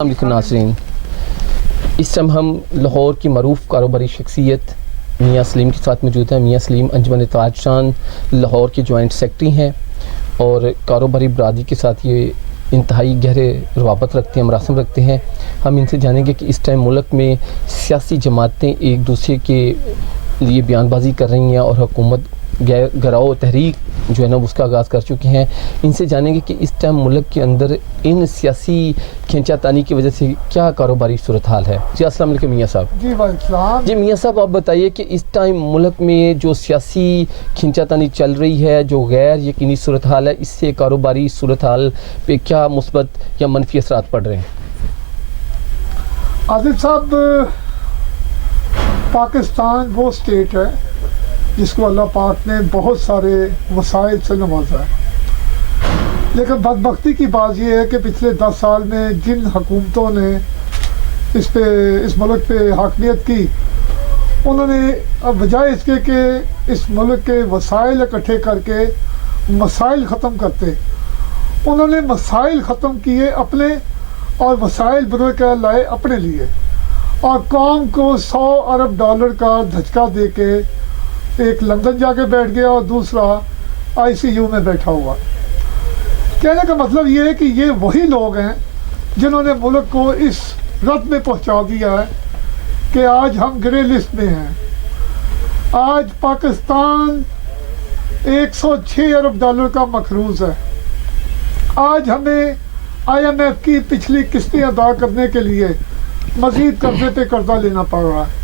السلام علیکم ناظرین، اس ٹائم ہم لاہور کی معروف کاروباری شخصیت میاں سلیم کے ساتھ موجود ہیں۔ میاں سلیم انجمن تاجران لاہور کے جوائنٹ سیکرٹری ہیں اور کاروباری برادری کے ساتھ یہ انتہائی گہرے روابط رکھتے ہیں، مراسم رکھتے ہیں۔ ہم ان سے جانیں گے کہ اس ٹائم ملک میں سیاسی جماعتیں ایک دوسرے کے لیے بیان بازی کر رہی ہیں اور حکومت گراؤ تحریک جو ہے نا اس کا آغاز کر چکے ہیں۔ ان سے جانیں گے کہ اس ٹائم ملک کے اندر ان سیاسی کھینچا تانی کی وجہ سے کیا کاروباری صورتحال ہے۔ جی السلام علیکم میاں صاحب۔ جی وعلیکم السلام۔ جی میاں صاحب، آپ بتائیے کہ اس ٹائم ملک میں جو سیاسی کھینچا تانی چل رہی ہے، جو غیر یقینی صورتحال ہے، اس سے کاروباری صورتحال پہ کیا مثبت یا منفی اثرات پڑ رہے ہیں؟ عادل صاحب، پاکستان وہ اسٹیٹ ہے جس کو اللہ پاک نے بہت سارے وسائل سے نوازا ہے، لیکن بدبختی کی بات یہ ہے کہ پچھلے 10 سال میں جن حکومتوں نے اس ملک پہ حاکمیت کی، انہوں نے اب بجائے اس کے کہ اس ملک کے وسائل اکٹھے کر کے مسائل ختم کرتے، انہوں نے مسائل ختم کیے اپنے اور وسائل بروئے کا لائے اپنے لیے، اور قوم کو $100 ارب کا دھچکا دے کے ایک لندن جا کے بیٹھ گیا اور دوسرا ICU میں بیٹھا ہوا۔ کہنے کا مطلب یہ ہے کہ یہ وہی لوگ ہیں جنہوں نے ملک کو اس رت میں پہنچا دیا ہے کہ آج ہم گرے لسٹ میں ہیں۔ آج پاکستان $106 ارب کا مقروض ہے۔ آج ہمیں IMF کی پچھلی قسطیں ادا کرنے کے لیے مزید قرضے پہ قرضہ لینا پڑ رہا ہے۔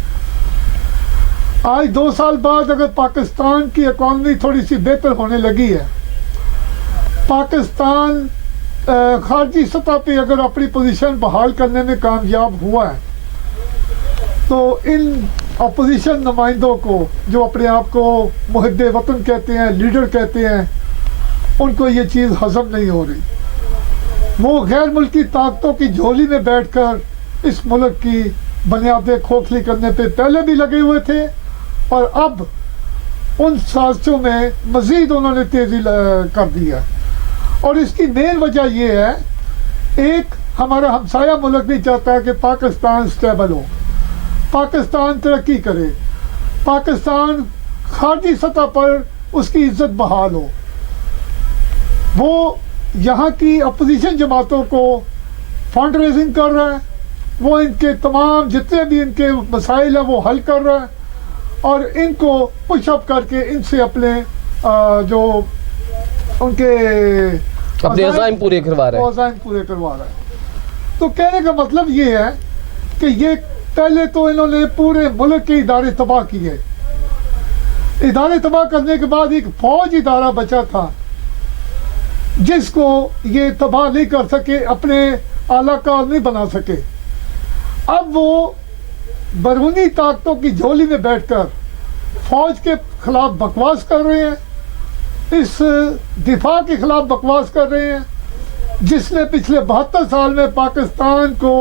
آج 2 سال بعد اگر پاکستان کی اکانومی تھوڑی سی بہتر ہونے لگی ہے، پاکستان خارجی سطح پہ اگر اپنی پوزیشن بحال کرنے میں کامیاب ہوا ہے، تو ان اپوزیشن نمائندوں کو جو اپنے آپ کو محب وطن کہتے ہیں، لیڈر کہتے ہیں، ان کو یہ چیز ہضم نہیں ہو رہی۔ وہ غیر ملکی طاقتوں کی جھولی میں بیٹھ کر اس ملک کی بنیادیں کھوکھلی کرنے پہ پہلے بھی لگے ہوئے تھے، اور اب ان سازشوں میں مزید انہوں نے تیزی کر دی ہے۔ اور اس کی مین وجہ یہ ہے، ایک ہمارا ہمسایہ ملک نہیں چاہتا کہ پاکستان سٹیبل ہو، پاکستان ترقی کرے، پاکستان خارجی سطح پر اس کی عزت بحال ہو۔ وہ یہاں کی اپوزیشن جماعتوں کو فنڈ ریزنگ کر رہا ہے، وہ ان کے تمام جتنے بھی ان کے مسائل ہیں وہ حل کر رہا ہے، اور ان کو پش اپ کر کے ان سے اپنے جو ان کے اپنے عزائم پورے کروا رہا ہے۔ تو کہنے کا مطلب یہ ہے کہ یہ پہلے تو انہوں نے پورے ملک کے ادارے تباہ کیے، ادارے تباہ کرنے کے بعد ایک فوج ادارہ بچا تھا جس کو یہ تباہ نہیں کر سکے، اپنے اعلیٰ کار نہیں بنا سکے۔ اب وہ بیرونی طاقتوں کی جھولی میں بیٹھ کر فوج کے خلاف بکواس کر رہے ہیں، اس دفاع کے خلاف بکواس کر رہے ہیں جس نے پچھلے 72 سال میں پاکستان کو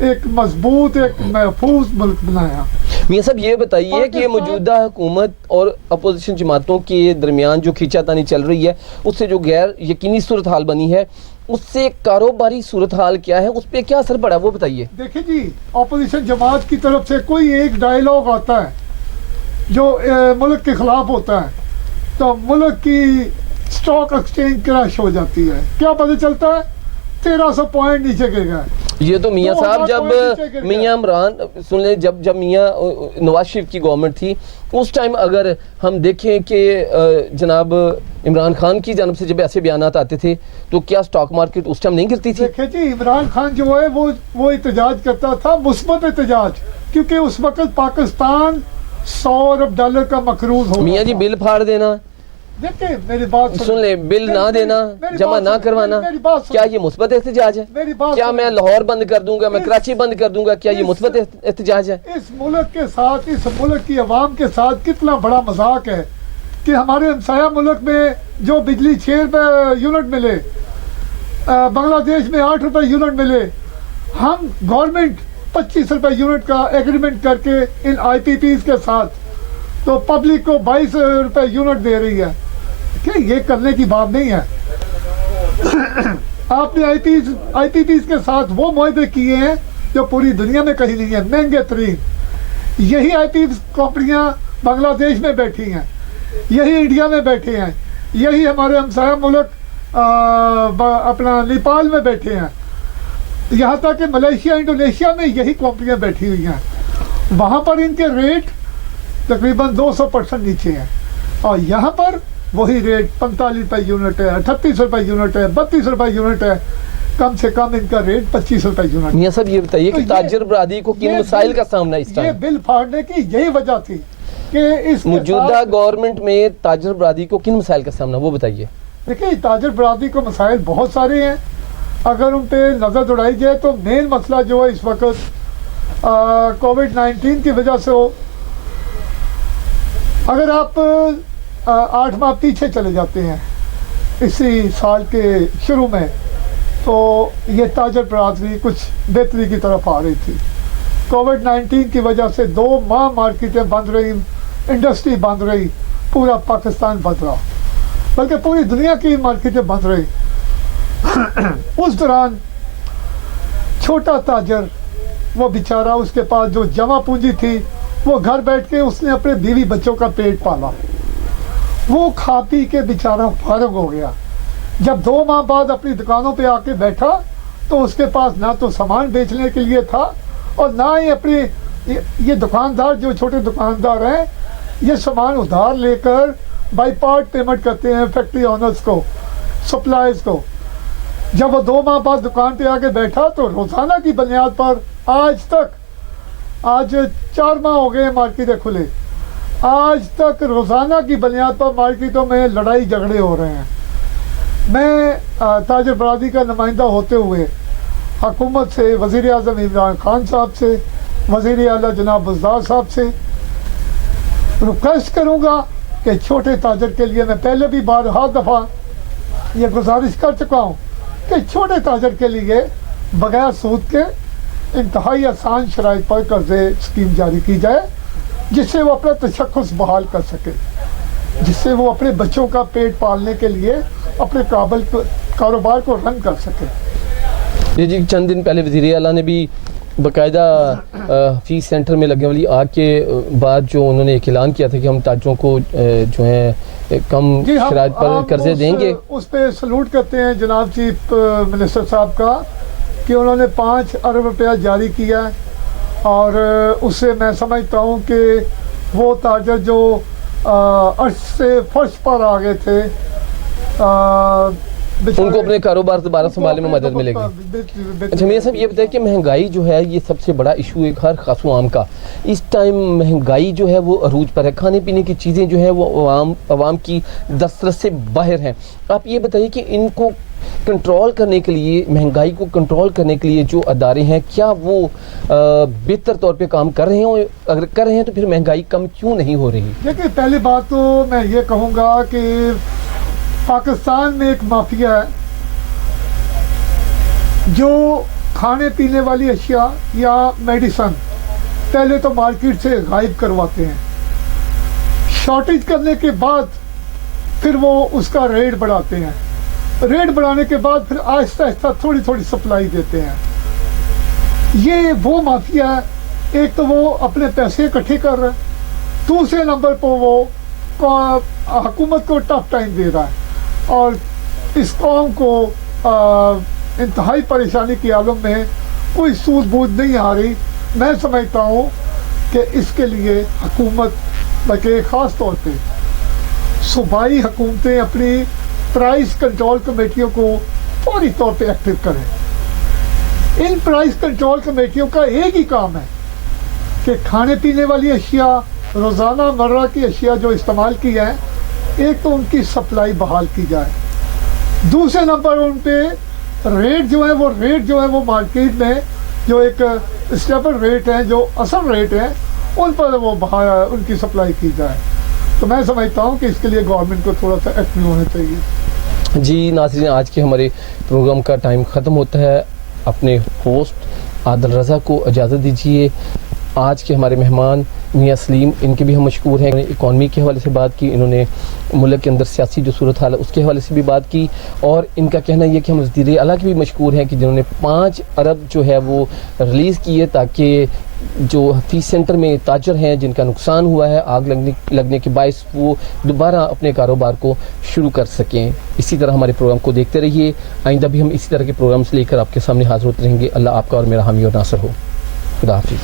ایک مضبوط، ایک محفوظ ملک بنایا۔ میاں صاحب یہ بتائیے کہ یہ موجودہ حکومت اور اپوزیشن جماعتوں کے درمیان جو کھینچا تانی چل رہی ہے، اس سے جو غیر یقینی صورتحال بنی ہے، اس سے کاروباری صورتحال کیا ہے، اس پہ کیا اثر پڑا ہے وہ بتائیے۔ دیکھیں جی، اپوزیشن جماعت کی طرف سے کوئی ایک ڈائیلاگ آتا ہے جو ملک کے خلاف ہوتا ہے تو ملک کی سٹاک ایکسچینج کریش ہو جاتی ہے۔ کیا پتہ چلتا ہے؟ 1300 پوائنٹ نیچے گر گئے۔ یہ تو میاں صاحب جب میاں عمران سن لیں، جب میاں نواز شریف کی گورنمنٹ تھی، اس ٹائم اگر ہم دیکھیں کہ جناب عمران خان کی جانب سے جب ایسے بیانات آتے تھے تو کیا سٹاک مارکیٹ اس ٹائم نہیں گرتی تھی؟ دیکھیں جی، عمران خان جو ہے وہ احتجاج کرتا تھا، مثبت احتجاج، کیونکہ اس وقت پاکستان $100 ارب کا مقروض ہو۔ میاں جی بل پھاڑ دینا، دیکھیں میری بات سن لیں، بل نہ دینا، جمع نہ کروانا، کیا یہ مثبت احتجاج ہے؟ کیا میں لاہور بند کر دوں گا، میں کراچی بند کر دوں گا، کیا یہ مثبت احتجاج ہے؟ اس ملک کے ساتھ، اس ملک کی عوام کے ساتھ کتنا بڑا مذاق ہے کہ ہمارے ہمسایہ ملک میں جو بجلی $6 یونٹ ملے، بنگلہ دیش میں $8 یونٹ ملے، ہم گورنمنٹ $25 یونٹ کا ایگریمنٹ کر کے ان IPPs کے ساتھ تو پبلک کو $22 یونٹ دے رہی ہے۔ کہ یہ کرنے کی بات نہیں ہے۔ آپ نے آئی پی پیز کے ساتھ وہ معاہدے کیے ہیں جو پوری دنیا میں کہیں نہیں ہیں، مہنگے ترین. یہی آئی پی کمپنیاں بنگلہ دیش میں بیٹھی ہیں، یہی انڈیا میں بیٹھے ہیں، یہی ہمارے ہمسایہ ملک اپنا نیپال میں بیٹھے ہیں، یہاں تک کہ ملیشیا انڈونیشیا میں یہی کمپنیاں بیٹھی ہوئی ہیں. وہاں پر ان کے ریٹ تقریباً 200% نیچے ہیں، اور یہاں پر وہی ریٹ 45 روپے یونٹ ہے، 38 روپے یونٹ ہے، 32 روپے یونٹ ہے. کم سے کم ان کا ریٹ 25 روپے یونٹ. میاں صاحب یہ بتائیے کہ تاجر برادری کو کن مسائل کا سامنا اس یہ ٹائم؟ بل پھاڑنے کی یہی وجہ تھی کہ اس کے موجودہ ساتھ- گورنمنٹ میں تاجر برادری کو کن مسائل کا سامنا، وہ بتائیے. دیکھیں تاجر برادری کو مسائل بہت سارے ہیں، اگر ان پہ نظر دوڑائی جائے تو مین مسئلہ جو ہے اس وقت کووڈ-19 کی وجہ سے ہو. اگر آپ 8 ماہ پیچھے چلے جاتے ہیں اسی سال کے شروع میں، تو یہ تاجر برادری کچھ بہتری کی طرف آ رہی تھی. کووڈ-19 کی وجہ سے 2 ماہ مارکیٹیں بند رہی، انڈسٹری بند رہی، پورا پاکستان بند رہا، بلکہ پوری دنیا کی مارکیٹیں بند رہی. اس دوران چھوٹا تاجر وہ بیچارہ، اس کے پاس جو جمع پونجی تھی وہ گھر بیٹھ کے اس نے اپنے بیوی بچوں کا پیٹ پالا، وہ کھا پی کے بیچارہ فارغ ہو گیا. جب 2 ماہ بعد اپنی دکانوں پہ آ کے بیٹھا تو اس کے پاس نہ تو سامان بیچنے کے لیے تھا، اور نہ ہی اپنی یہ دکاندار جو چھوٹے دکاندار ہیں یہ سامان ادھار لے کر بائی پارٹ پیمنٹ کرتے ہیں فیکٹری آنرز کو، سپلائرز کو. جب وہ 2 ماہ بعد دکان پہ آ کے بیٹھا تو روزانہ کی بنیاد پر آج 4 ماہ ہو گئے مارکیٹیں کھلے، آج تک روزانہ کی بنیاد پر مارکیٹوں میں لڑائی جھگڑے ہو رہے ہیں. میں تاجر برادری کا نمائندہ ہوتے ہوئے حکومت سے، وزیر اعظم عمران خان صاحب سے، وزیر اعلیٰ جناب بزدار صاحب سے ریکویسٹ کروں گا کہ چھوٹے تاجر کے لیے، میں پہلے بھی بارہا دفعہ یہ گزارش کر چکا ہوں کہ چھوٹے تاجر کے لیے بغیر سود کے انتہائی آسان شرائط پر قرضے اسکیم جاری کی جائے، جس سے وہ اپنا تشخص بحال کر سکے، جس سے وہ اپنے بچوں کا پیٹ پالنے کے لیے اپنے کاروبار کو رن کر سکے. جی چند دن پہلے وزیر اعلیٰ نے بھی باقاعدہ فی سینٹر میں لگنے والی آگ کے بعد جو انہوں نے ایک اعلان کیا تھا کہ ہم تاجروں کو جو ہے کم شرائط پر قرضے دیں گے. اس پہ سلوٹ کرتے ہیں جناب چیف منسٹر صاحب کا کہ انہوں نے 5 ارب روپیہ جاری کیا ہے، اور اس سے میں سمجھتا ہوں کہ وہ تاجر جو عرش سے فرش پر آ گئے تھے ان کو اپنے کاروبار دوبارہ سنبھالنے میں مدد ملے گی. اچھا میاں صاحب یہ بتائیں کہ مہنگائی جو ہے یہ سب سے بڑا ایشو ہے ہر خاص و عام کا. اس ٹائم مہنگائی جو ہے وہ عروج پر ہے، کھانے پینے کی چیزیں جو ہیں وہ عوام کی دسترس سے باہر ہیں. آپ یہ بتائیے کہ ان کو کنٹرول کرنے کے لیے، مہنگائی کو کنٹرول کرنے کے لیے جو ادارے ہیں کیا وہ بہتر طور پہ کام کر رہے ہیں؟ اگر کر رہے ہیں تو پھر مہنگائی کم کیوں نہیں ہو رہی؟ دیکھیں پہلی بات تو میں یہ کہوں گا کہ پاکستان میں ایک مافیا ہے جو کھانے پینے والی اشیاء یا میڈیسن پہلے تو مارکیٹ سے غائب کرواتے ہیں، شارٹیج کرنے کے بعد پھر وہ اس کا ریٹ بڑھاتے ہیں، ریٹ بڑھانے کے بعد پھر آہستہ آہستہ تھوڑی تھوڑی سپلائی دیتے ہیں. یہ وہ مافیا ہے، ایک تو وہ اپنے پیسے اکٹھے کر رہا ہے، دوسرے نمبر پر وہ حکومت کو ٹف ٹائم دے رہا ہے، اور اس قوم کو انتہائی پریشانی کی عالم میں کوئی سود بوجھ نہیں آ رہی. میں سمجھتا ہوں کہ اس کے لیے حکومت بلکہ خاص طور پہ صوبائی حکومتیں اپنی پرائز کنٹرول کمیٹیوں کو فوری طور پہ ایکٹیو کریں. ان پرائز کنٹرول کمیٹیوں کا ایک ہی کام ہے کہ کھانے پینے والی اشیاء، روزانہ مرہ کی اشیاء جو استعمال کی ہیں، ایک تو ان کی سپلائی بحال کی جائے، دوسرے نمبر ان پہ ریٹ جو ہے وہ مارکیٹ میں جو ایک اسٹیبل ریٹ ہیں، جو اصل ریٹ ہیں، ان پر وہ ان کی سپلائی کی جائے. تو میں سمجھتا ہوں کہ اس کے لیے گورنمنٹ کو تھوڑا سا ایکٹیو ہونا چاہیے. جی ناظرین، آج کے ہمارے پروگرام کا ٹائم ختم ہوتا ہے. اپنے ہوسٹ عادل رضا کو اجازت دیجیے. آج کے ہمارے مہمان میاں سلیم، ان کے بھی ہم مشکور ہیں. اکانومی کے حوالے سے بات کی، انہوں نے ملک کے اندر سیاسی جو صورتحال ہے اس کے حوالے سے بھی بات کی، اور ان کا کہنا یہ کہ ہم وزیر اعلیٰ کے بھی مشکور ہیں کہ جنہوں نے 5 ارب جو ہے وہ ریلیز کیے تاکہ جو حفیظ سینٹر میں تاجر ہیں جن کا نقصان ہوا ہے آگ لگنے کے باعث، وہ دوبارہ اپنے کاروبار کو شروع کر سکیں. اسی طرح ہمارے پروگرام کو دیکھتے رہیے، آئندہ بھی ہم اسی طرح کے پروگرامز لے کر آپ کے سامنے حاضر ہوتے رہیں گے. اللہ آپ کا اور میرا حامی اور ناصر ہو. خدا حافظ.